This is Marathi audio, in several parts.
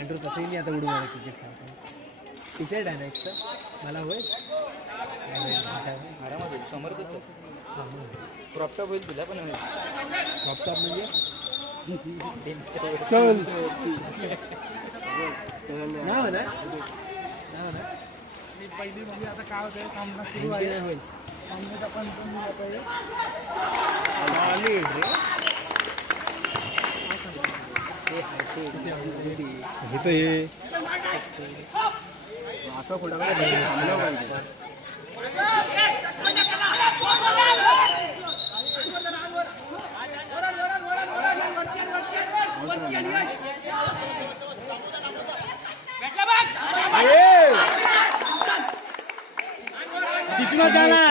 अँड्रू तसंही नाही आता उडू मला क्रिकेट खेळतो. तिकेट आहे ना एक तर मला होईल आरामात होईल समोर क्रॉपटॉप होईल तुला पण होईल. लॅपटॉप म्हणजे नाव ना पहिली म्हणजे आता काय होतं सामना सुरू ऐंशी आहे. नाही होईल. सामन्याचा पण पहिले हे तर हे असं पुढं काय थांबलं पाहिजे. तिथूनच झाला.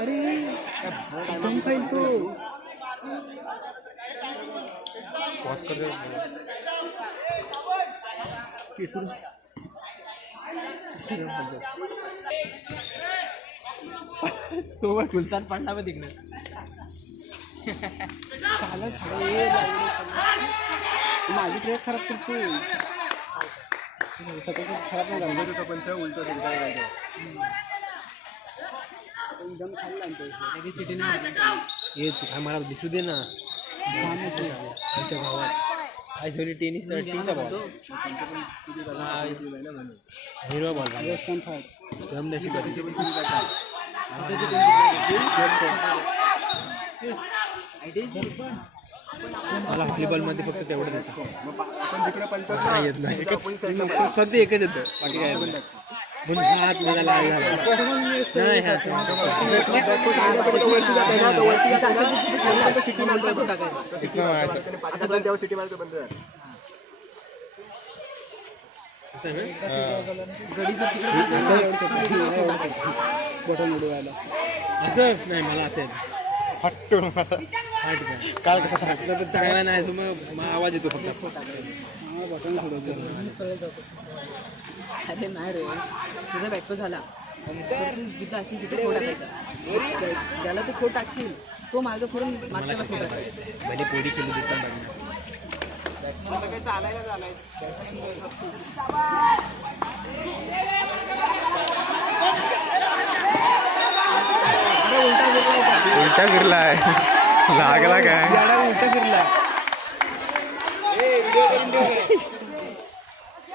अरे एकदम फाईल तो पॉज कर दे. तो सुलतान पडला मग तिकडे झालं माझी ट्रेक खराब करतो सगळं खराब नाही झालं तो पण उलट एकदम खाल्ला चिठी नाही येत मला दिसू दे ना आमच्या गावात आयसोली टेनिसचा टीमचा बॉल हिरो बॉल जमण्याची मला हॉली बॉलमध्ये फक्त तेवढं देतं नाही येत नाही फक्त एकच येतं बाकी काय म्हणून हात मला लागला नाही सिटी मारतो बंद बटन उडवायला असं नाही मला असेल हट्टून काल कसं फसलं तर चांगला नाही तर मग आवाज येतो फक्त बटन सोडवतो. अरे नाही रे तुझा बॅटो झाला तिथं अशी तिथे खोट टाकायचा ज्याला तू खोट टाकशील तो मागं फिरून मागच्याला खोट टाकायचा. भले पोरी खेळू देतात उलटा फिरलाय लागला काय उलटा फिरला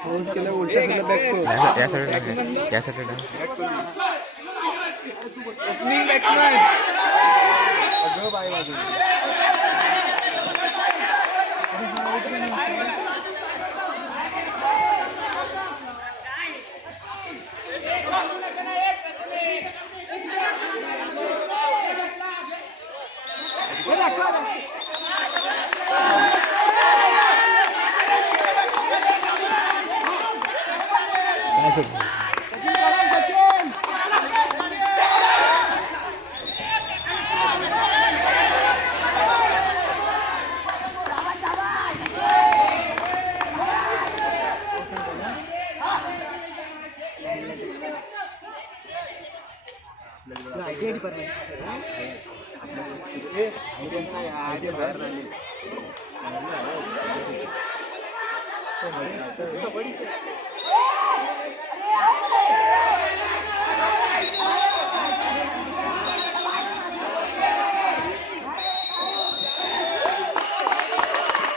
उलटा फिरला बॅक या साईडला या साईडला काय सुट आयटी डिपार्टमेंट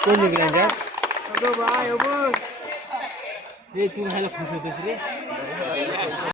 कोण जिंकला अगं बाय, अगं. रे तू राहायला खुश होतोस रे